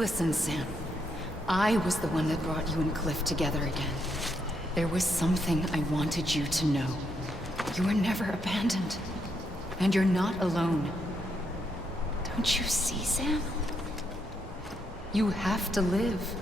Listen, Sam. I was the one that brought you and Cliff together again. There was something I wanted you to know. You were never abandoned. And you're not alone. Don't you see, Sam? You have to live.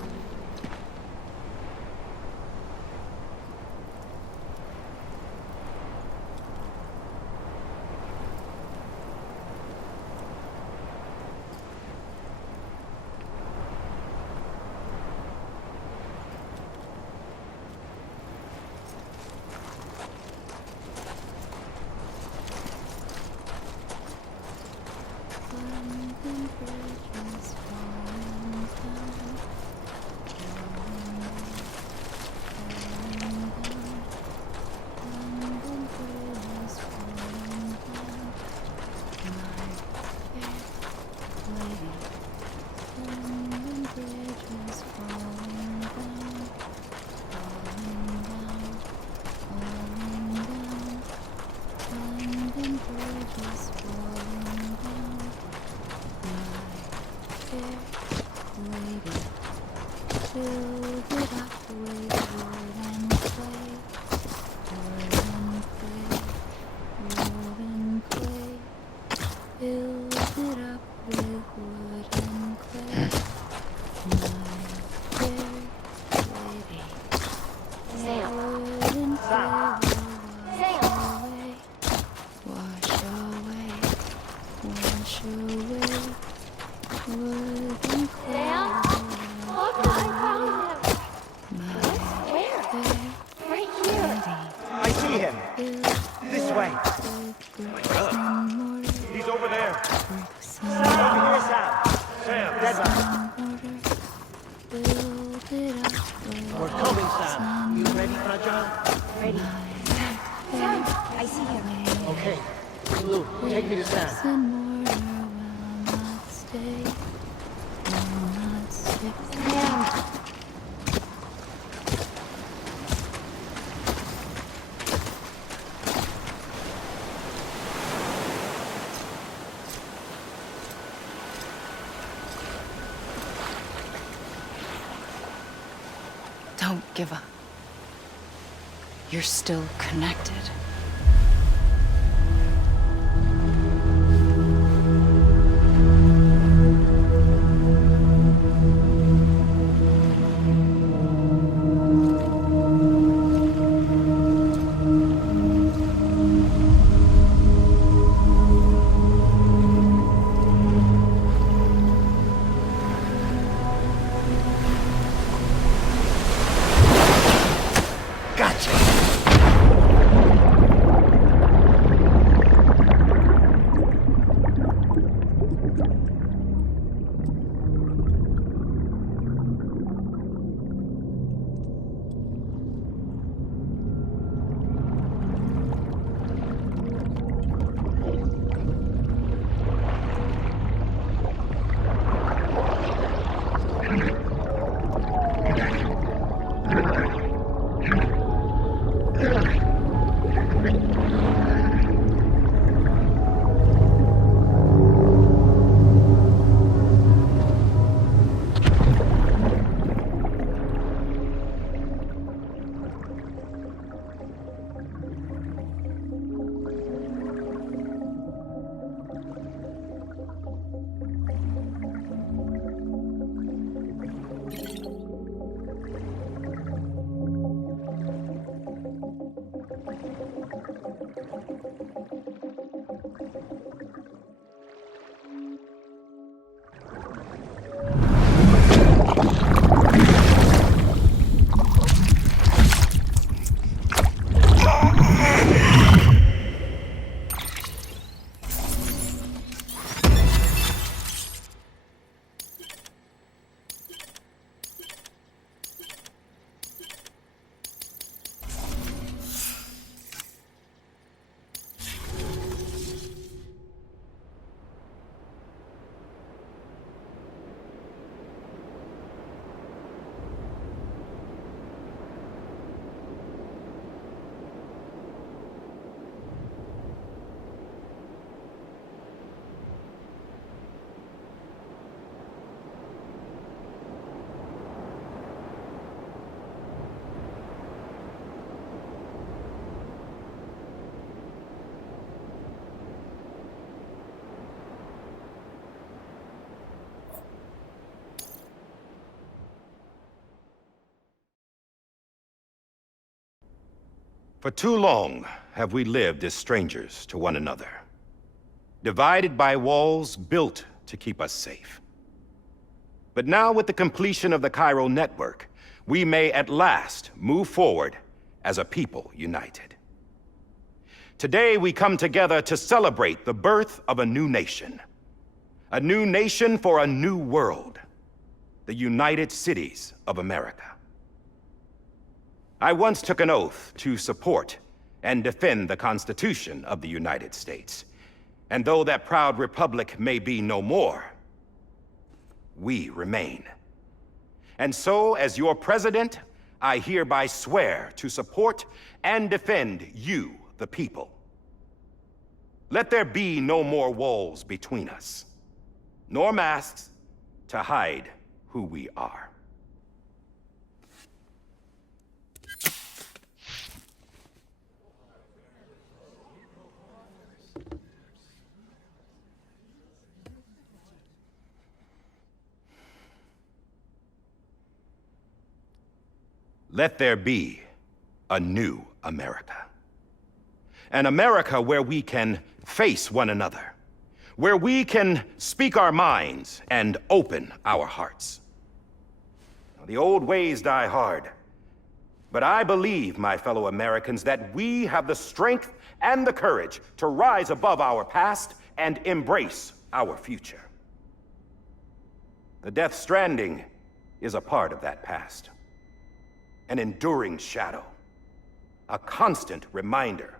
Don't give up. You're still connected. Gotcha! For too long have we lived as strangers to one another, divided by walls built to keep us safe. But now, with the completion of the chiral network, we may at last move forward as a people united. Today we come together to celebrate the birth of a new nation. A new nation for a new world. The United Cities of America. I once took an oath to support and defend the Constitution of the United States. And though that proud republic may be no more, we remain. And so, as your president, I hereby swear to support and defend you, the people. Let there be no more walls between us, nor masks to hide who we are. Let there be a new America. An America where we can face one another, where we can speak our minds and open our hearts. The old ways die hard, but I believe, my fellow Americans, that we have the strength and the courage to rise above our past and embrace our future. The Death Stranding is a part of that past. An enduring shadow, a constant reminder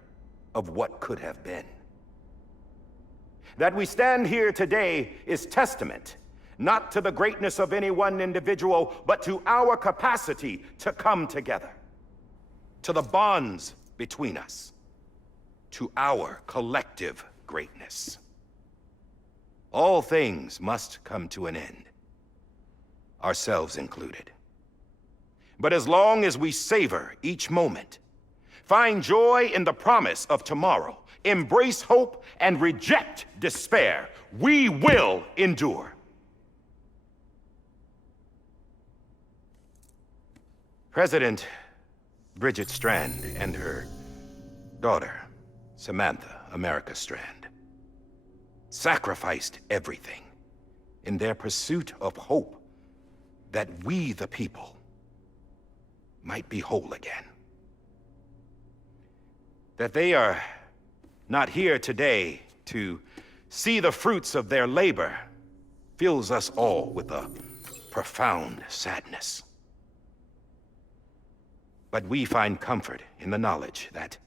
of what could have been. That we stand here today is testament, not to the greatness of any one individual, but to our capacity to come together, to the bonds between us, to our collective greatness. All things must come to an end, ourselves included. But as long as we savor each moment, find joy in the promise of tomorrow, embrace hope, and reject despair, we will endure. President Bridget Strand and her daughter, Samantha America Strand, sacrificed everything in their pursuit of hope that we, the people, might be whole again. That they are not here today to see the fruits of their labor fills us all with a profound sadness. But we find comfort in the knowledge that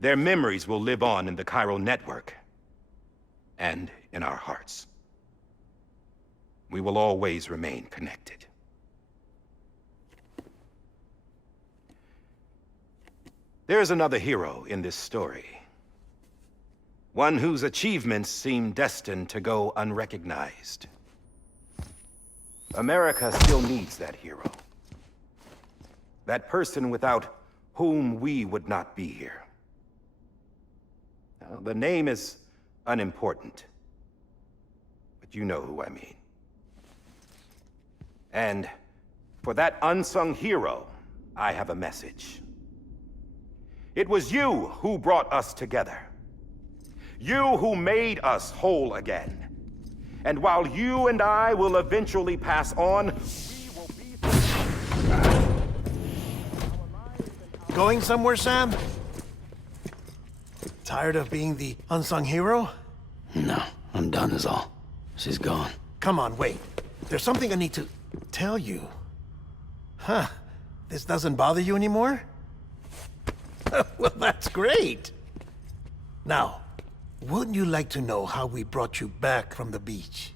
their memories will live on in the chiral network and in our hearts. We will always remain connected. There is another hero in this story. One whose achievements seem destined to go unrecognized. America still needs that hero. That person without whom we would not be here. Now, the name is unimportant, but you know who I mean. And for that unsung hero, I have a message. It was you who brought us together. You who made us whole again. And while you and I will eventually pass on, we will be... Going somewhere, Sam? Tired of being the unsung hero? No, I'm done is all. She's gone. Come on, wait. There's something I need to tell you. Huh. This doesn't bother you anymore? Well, that's great. Now, wouldn't you like to know how we brought you back from the beach?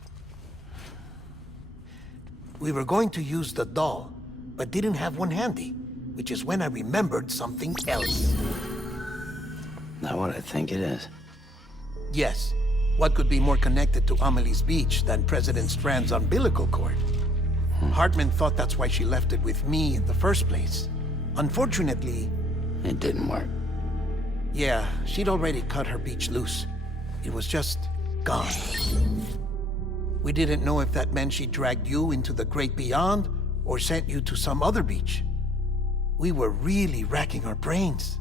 We were going to use the doll, but didn't have one handy, which is when I remembered something else. Not what I think it is. Yes. What could be more connected to Amelie's beach than President Strand's umbilical cord? Hartman thought that's why she left it with me in the first place. Unfortunately... It didn't work. Yeah, she'd already cut her beach loose. It was just gone. We didn't know if that meant she dragged you into the great beyond or sent you to some other beach. We were really racking our brains.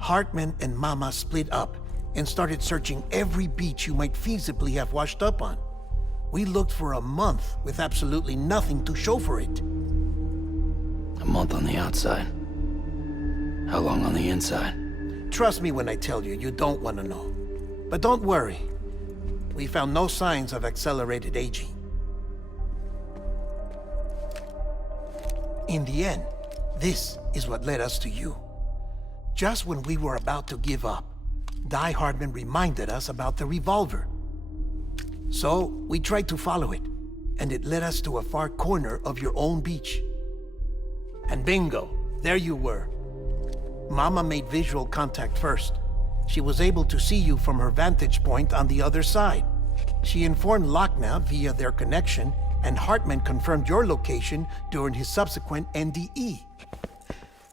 Hartman and Mama split up and started searching every beach you might feasibly have washed up on. We looked for a month with absolutely nothing to show for it. A month on the outside. How long on the inside? Trust me when I tell you, you don't want to know. But don't worry. We found no signs of accelerated aging. In the end, this is what led us to you. Just when we were about to give up, Die Hardman reminded us about the revolver. So, we tried to follow it, and it led us to a far corner of your own beach. And bingo, there you were. Mama made visual contact first. She was able to see you from her vantage point on the other side. She informed Lochna via their connection, and Hartman confirmed your location during his subsequent NDE.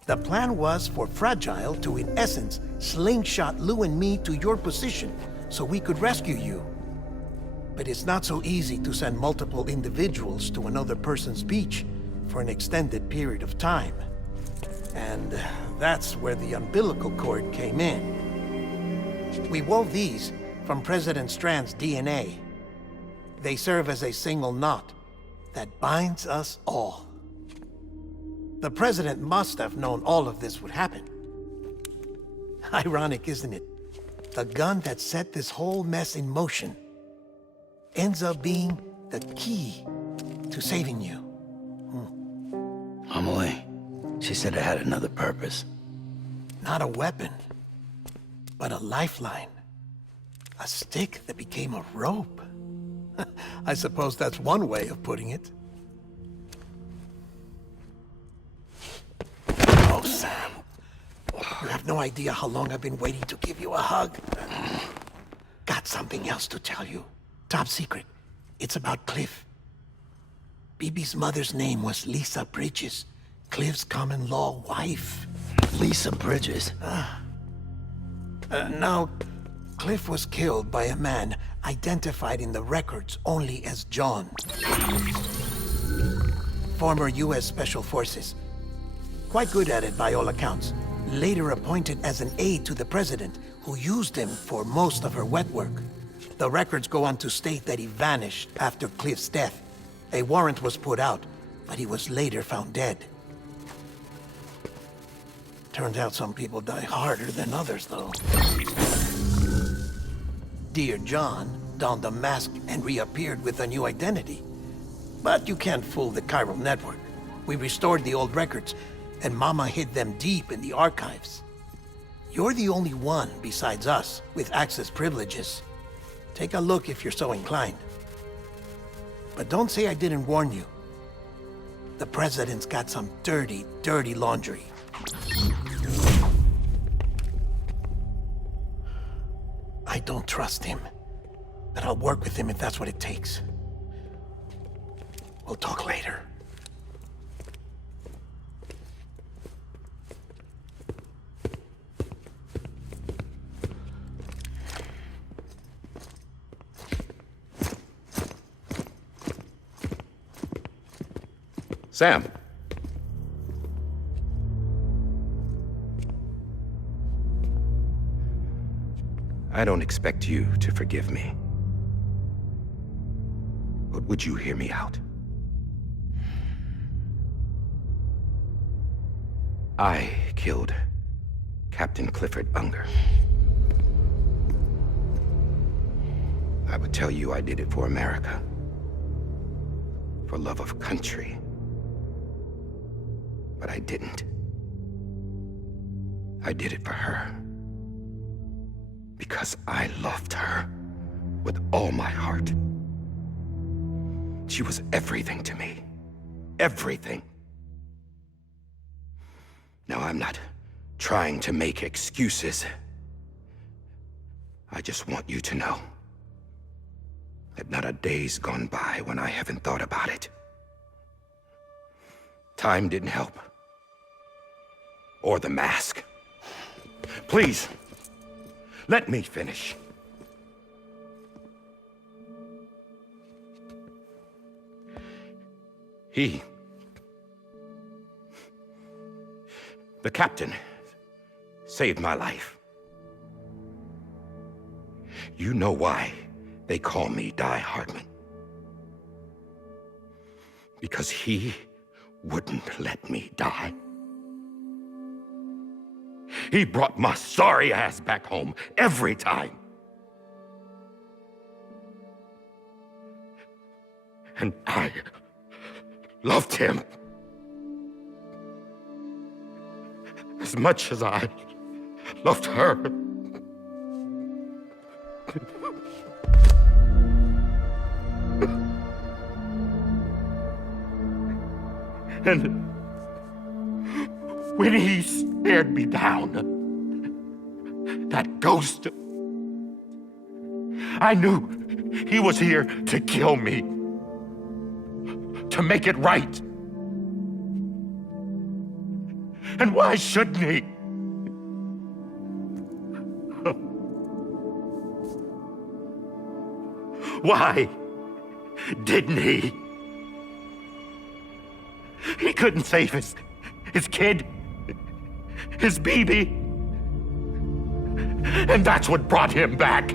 The plan was for Fragile to, in essence, slingshot Lou and me to your position so we could rescue you. But it's not so easy to send multiple individuals to another person's beach for an extended period of time. And that's where the umbilical cord came in. We wove these from President Strand's DNA. They serve as a single knot that binds us all. The President must have known all of this would happen. Ironic, isn't it? The gun that set this whole mess in motion ends up being the key to saving you. Amelie, she said it had another purpose. Not a weapon, but a lifeline. A stick that became a rope. I suppose that's one way of putting it. Oh, Sam. You have no idea how long I've been waiting to give you a hug. Got something else to tell you. Top secret. It's about Cliff. Bibi's mother's name was Lisa Bridges, Cliff's common-law wife. Lisa Bridges? Now, Cliff was killed by a man identified in the records only as John. Former U.S. Special Forces. Quite good at it by all accounts. Later appointed as an aide to the president, who used him for most of her wet work. The records go on to state that he vanished after Cliff's death. A warrant was put out, but he was later found dead. Turned out some people die harder than others, though. Dear John donned a mask and reappeared with a new identity. But you can't fool the chiral network. We restored the old records, and Mama hid them deep in the archives. You're the only one, besides us, with access privileges. Take a look if you're so inclined. But don't say I didn't warn you. The President's got some dirty, dirty laundry. I don't trust him, but I'll work with him if that's what it takes. We'll talk later. Sam. I don't expect you to forgive me. But would you hear me out? I killed Captain Clifford Unger. I would tell you I did it for America. For love of country. But I didn't. I did it for her. Because I loved her with all my heart. She was everything to me. Everything. Now, I'm not trying to make excuses. I just want you to know that not a day's gone by when I haven't thought about it. Time didn't help. Or the mask. Please, let me finish. The captain saved my life. You know why they call me Die Hardman. Because he wouldn't let me die. He brought my sorry ass back home every time. And I loved him as much as I loved her. And when he stared me down, that ghost, I knew he was here to kill me, to make it right. And why shouldn't he? Why didn't he? He couldn't save his kid, his baby. And that's what brought him back.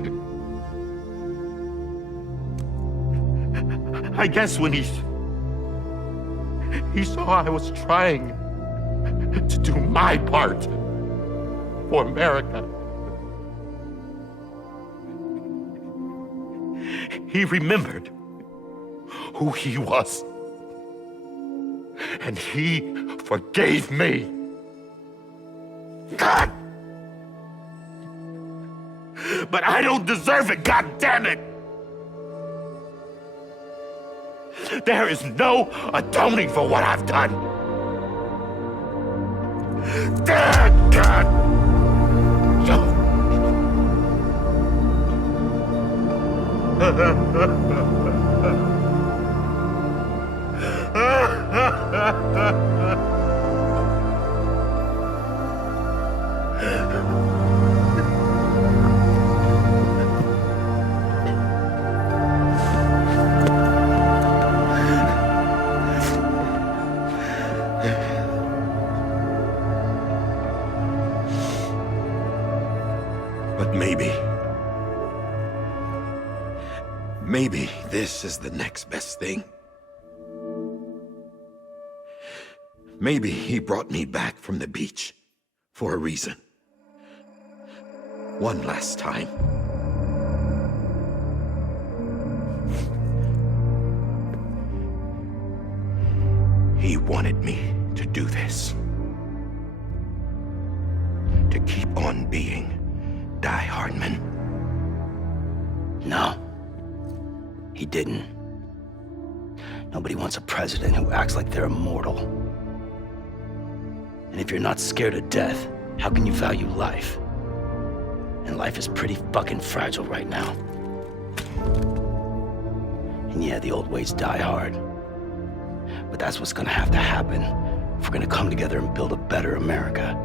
I guess when he saw I was trying to do my part for America, he remembered who he was. And he forgave me. God! But I don't deserve it, God damn it! There is no atoning for what I've done. God! But maybe this is the next best thing. Maybe he brought me back from the beach for a reason. One last time. He wanted me to do this. To keep on being Die Hardman. No. He didn't. Nobody wants a president who acts like they're immortal. And if you're not scared of death, how can you value life? And life is pretty fucking fragile right now. And yeah, the old ways die hard. But that's what's gonna have to happen if we're gonna come together and build a better America.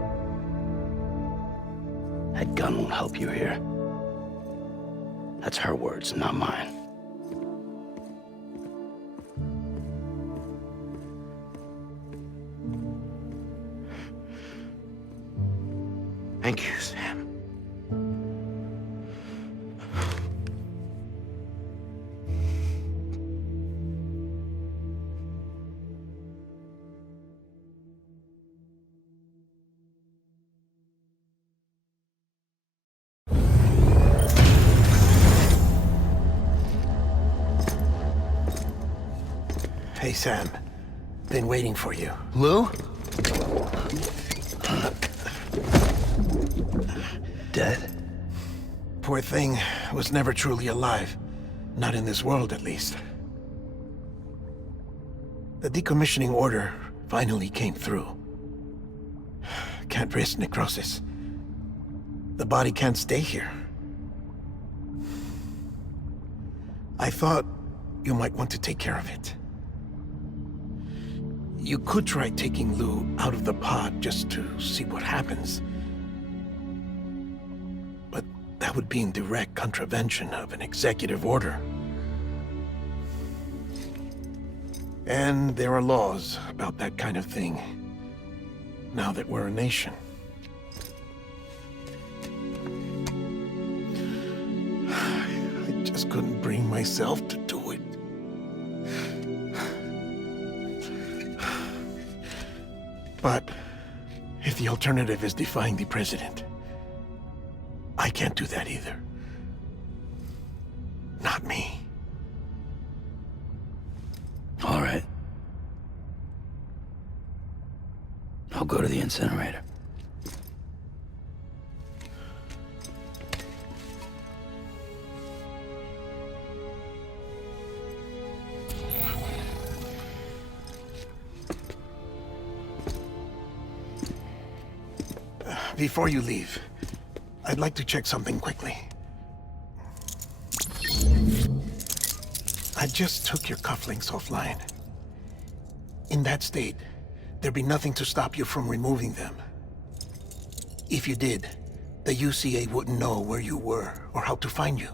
That gun won't help you here. That's her words, not mine. Thank you, Sam. Hey, Sam. Been waiting for you. Lou? Dead? Poor thing was never truly alive. Not in this world, at least. The decommissioning order finally came through. Can't risk necrosis. The body can't stay here. I thought you might want to take care of it. You could try taking Lou out of the pod just to see what happens. But that would be in direct contravention of an executive order. And there are laws about that kind of thing, now that we're a nation. bring myself to do it. But if the alternative is defying the president, I can't do that either. Not me. All right. I'll go to the incinerator. Before you leave, I'd like to check something quickly. I just took your cufflinks offline. In that state, there'd be nothing to stop you from removing them. If you did, the UCA wouldn't know where you were or how to find you.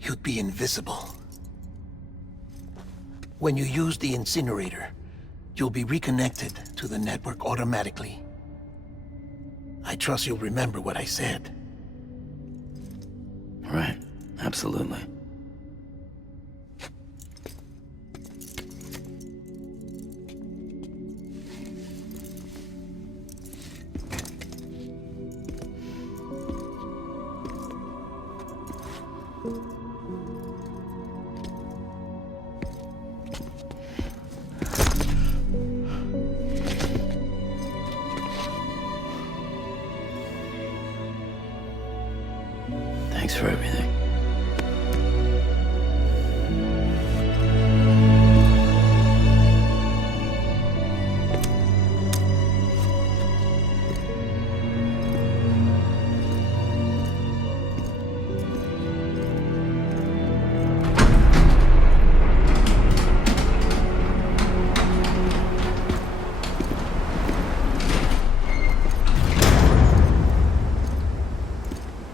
You'd be invisible. When you use the incinerator, you'll be reconnected to the network automatically. I trust you'll remember what I said. Right. Absolutely. Thanks for everything.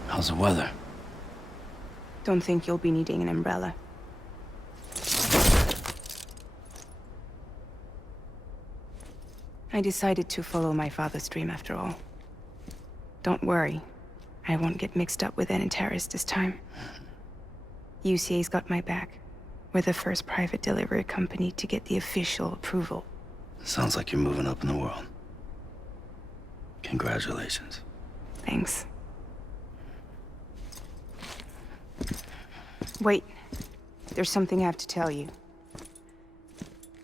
How's the weather? Don't think you'll be needing an umbrella. I decided to follow my father's dream after all. Don't worry, I won't get mixed up with any terrorists this time. UCA's got my back. We're the first private delivery company to get the official approval. Sounds like you're moving up in the world. Congratulations. Thanks. Wait, there's something I have to tell you.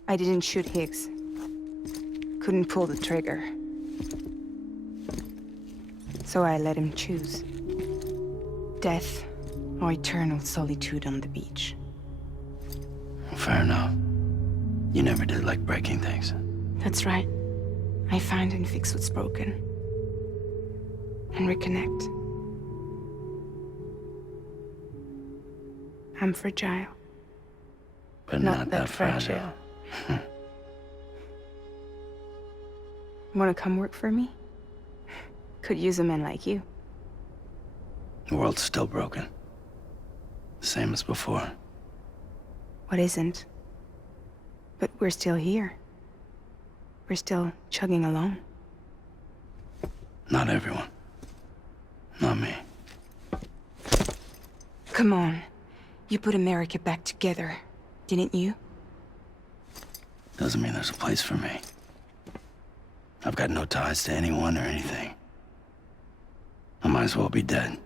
I didn't shoot Higgs. Couldn't pull the trigger. So I let him choose. Death or eternal solitude on the beach. Fair enough. You never did like breaking things. That's right. I find and fix what's broken. And reconnect. I'm fragile. But not that fragile. Wanna come work for me? Could use a man like you. The world's still broken. Same as before. What isn't? But we're still here. We're still chugging along. Not everyone. Not me. Come on. You put America back together, didn't you? Doesn't mean there's a place for me. I've got no ties to anyone or anything. I might as well be dead.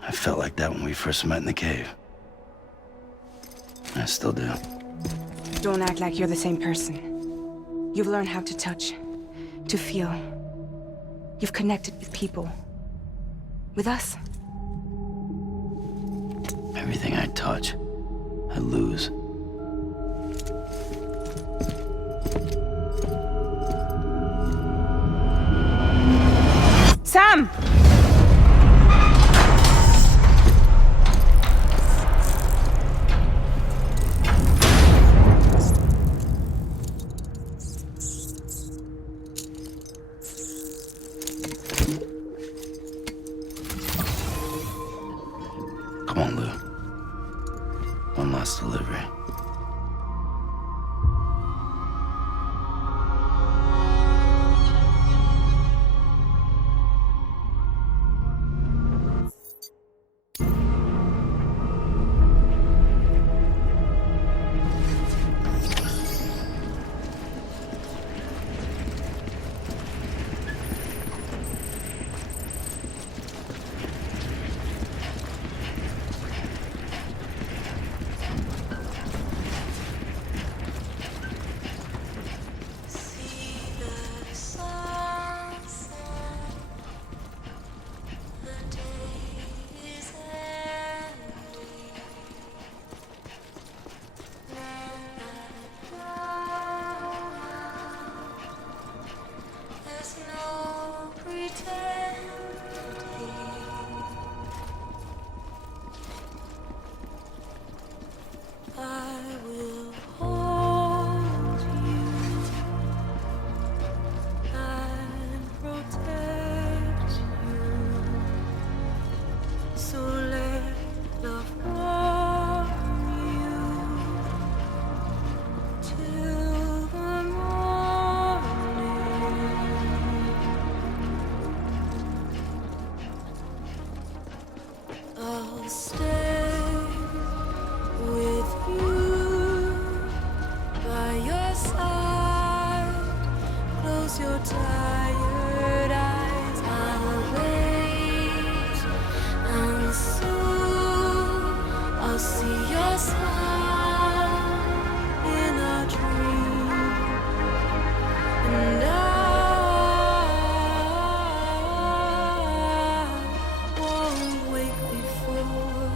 I felt like that when we first met in the cave. I still do. Don't act like you're the same person. You've learned how to touch, to feel. You've connected with people. With us. Everything I touch, I lose. Sam! Come on, Lou. One last delivery. your tired eyes. I'll wait, and soon I'll see your smile in a dream, and I won't wake before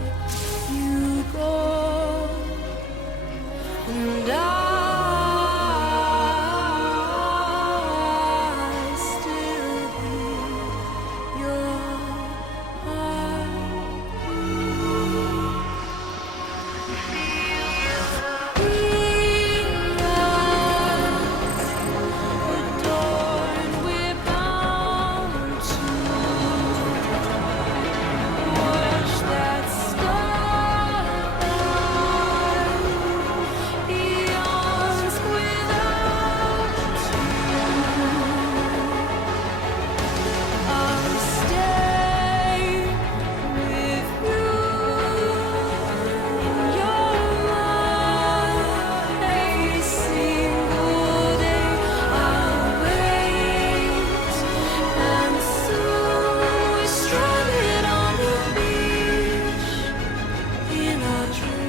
you go, and I still hear your heart. Adorned, we're bound to watch that starlight yawns without you. I'll stay with you in your mind every single day. I'll wait, and soon we're stranded on the beach in a dream.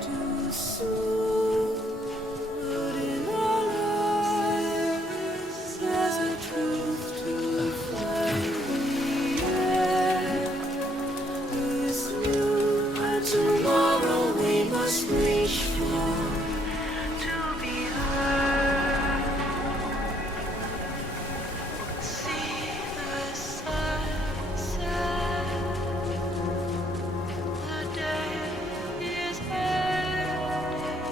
Too soon, but in our lives there's a truth to find. This new tomorrow we must reach for to be heard. See the sunset. The day is ending.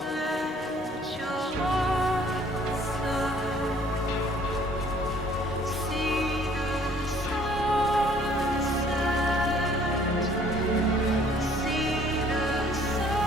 Let your heart sigh. See the sunset. See the sunset.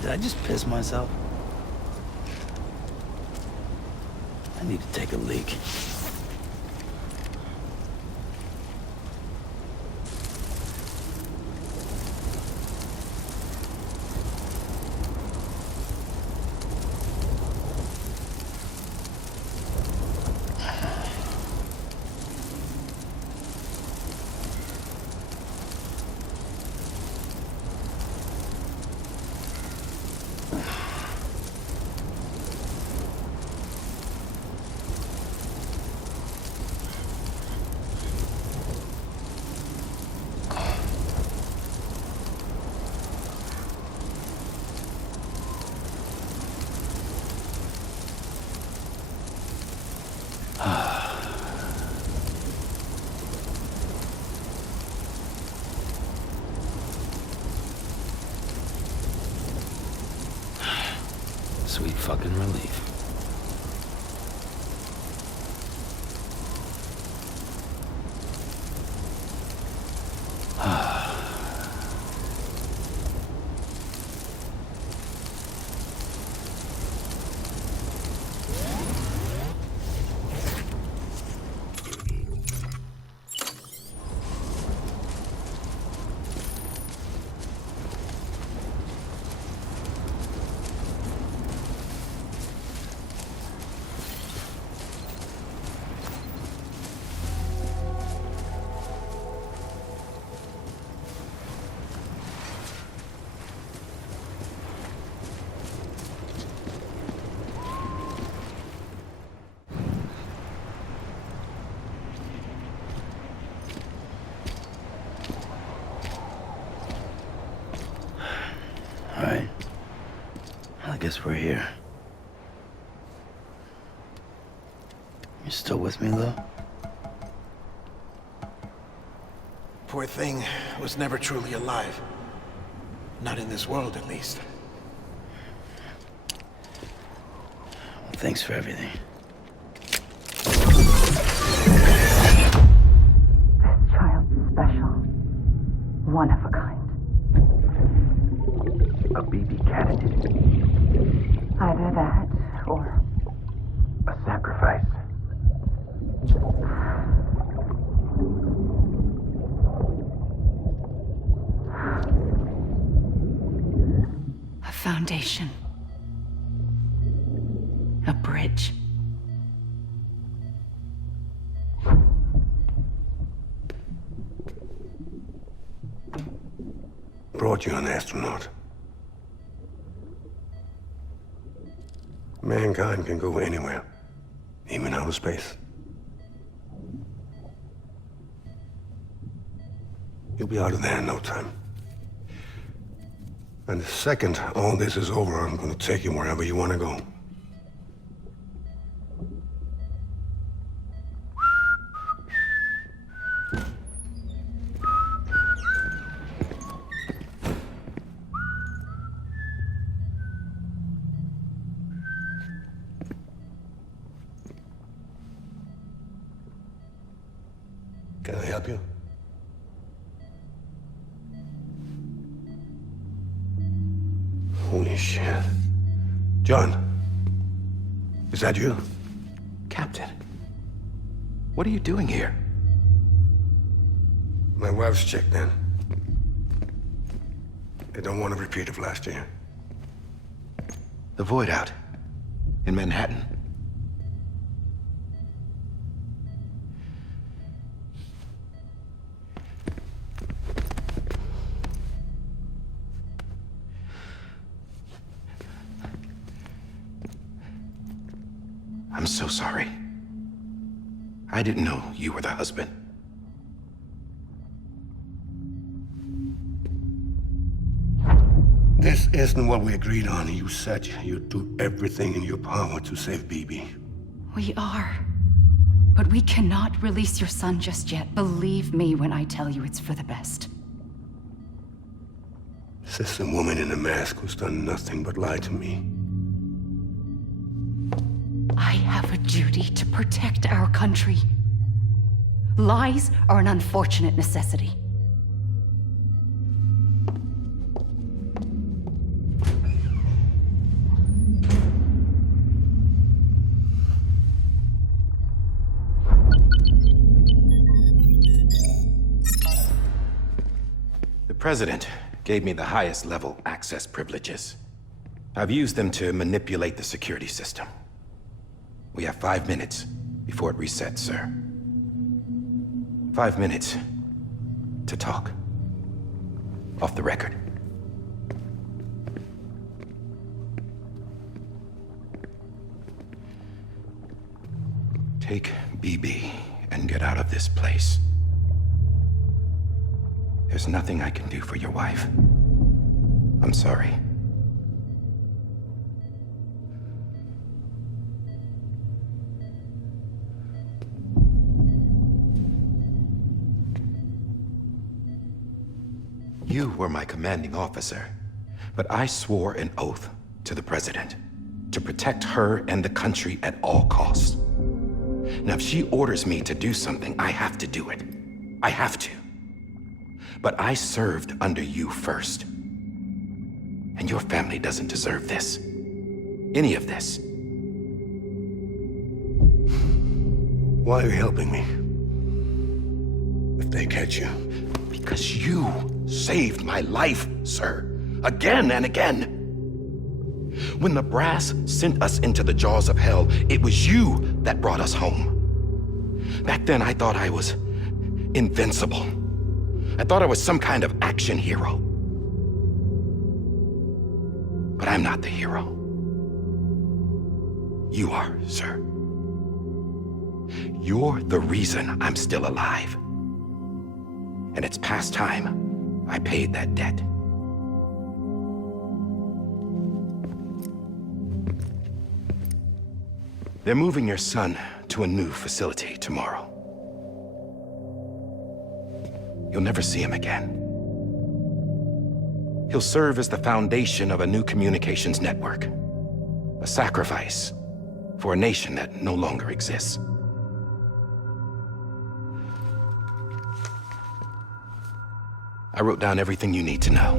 Did I just piss myself? I need to take a leak. Sweet fucking relief. Alright. I guess we're here. You still with me, though? Poor thing was never truly alive. Not in this world, at least. Well, thanks for everything. Child special. One of a kind. A BB candidate. Either that, or A sacrifice. a foundation. A bridge. Brought you an astronaut. Mankind can go anywhere, even outer space. You'll be out of there in no time. And the second all this is over, I'm gonna take you wherever you wanna go. Can I help you? Holy shit. John, is that you? Captain, what are you doing here? My wife's checked in. They don't want a repeat of last year. The Void out. In Manhattan. I'm so sorry. I didn't know you were the husband. This isn't what we agreed on. You said you'd do everything in your power to save BB. We are. But we cannot release your son just yet. Believe me when I tell you it's for the best. This is a woman in a mask who's done nothing but lie to me. I have a duty to protect our country. Lies are an unfortunate necessity. President gave me the highest level access privileges. I've used them to manipulate the security system. We have 5 minutes before it resets, sir. 5 minutes to talk. Off the record. Take BB and get out of this place. There's nothing I can do for your wife. I'm sorry. You were my commanding officer, but I swore an oath to the President to protect her and the country at all costs. Now, if she orders me to do something, I have to do it. I have to. But I served under you first. And your family doesn't deserve this. Any of this. Why are you helping me? If they catch you. Because you saved my life, sir. Again and again. When the brass sent us into the jaws of hell, it was you that brought us home. Back then, I thought I was invincible. I thought I was some kind of action hero. But I'm not the hero. You are, sir. You're the reason I'm still alive. And it's past time I paid that debt. They're moving your son to a new facility tomorrow. You'll never see him again. He'll serve as the foundation of a new communications network. A sacrifice for a nation that no longer exists. I wrote down everything you need to know.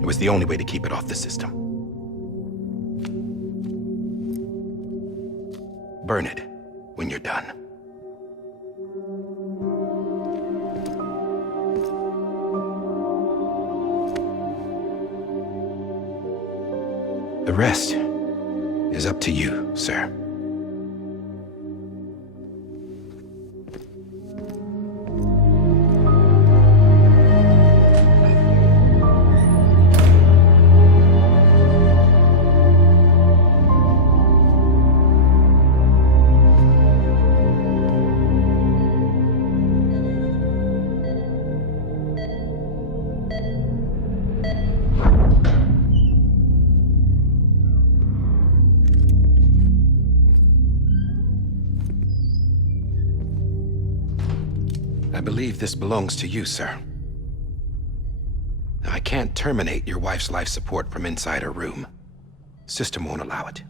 It was the only way to keep it off the system. Burn it when you're done. The rest is up to you, sir. I believe this belongs to you, sir. Now, I can't terminate your wife's life support from inside her room. System won't allow it.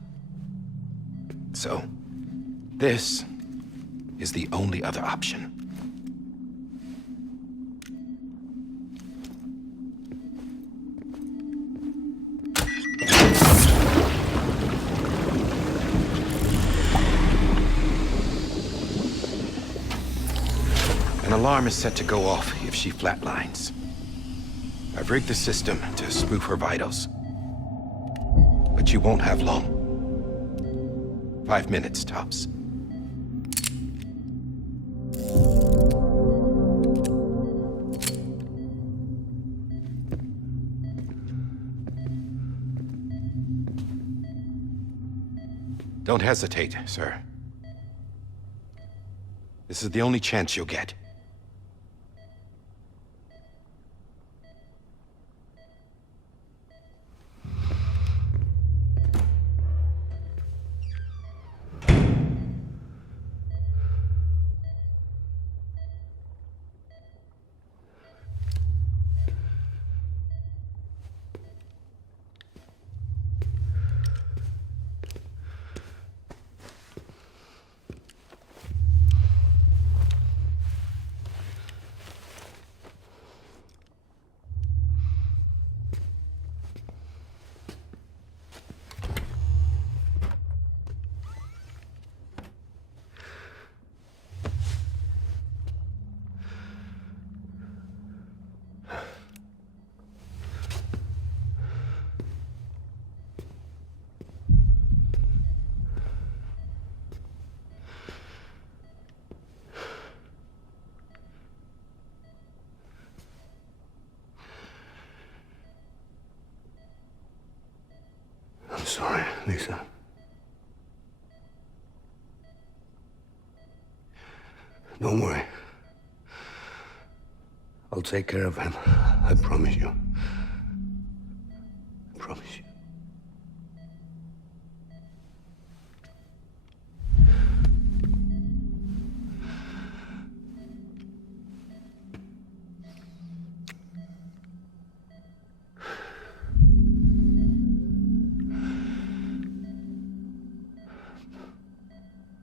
So, this is the only other option. An alarm is set to go off if she flatlines. I've rigged the system to spoof her vitals. But you won't have long. 5 minutes, tops. Don't hesitate, sir. This is the only chance you'll get. Lisa. Don't worry. I'll take care of him. I promise you. I promise you.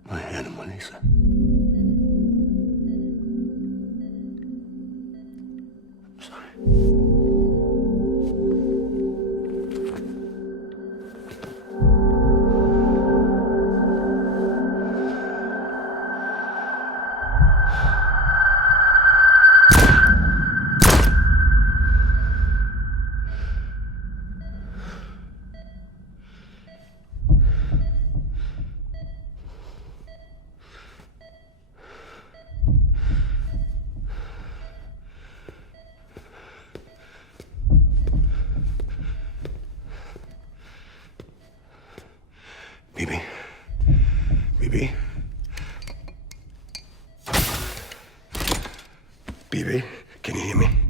My animal, Lisa. I'm sorry. BB. BB. BB, can you hear me?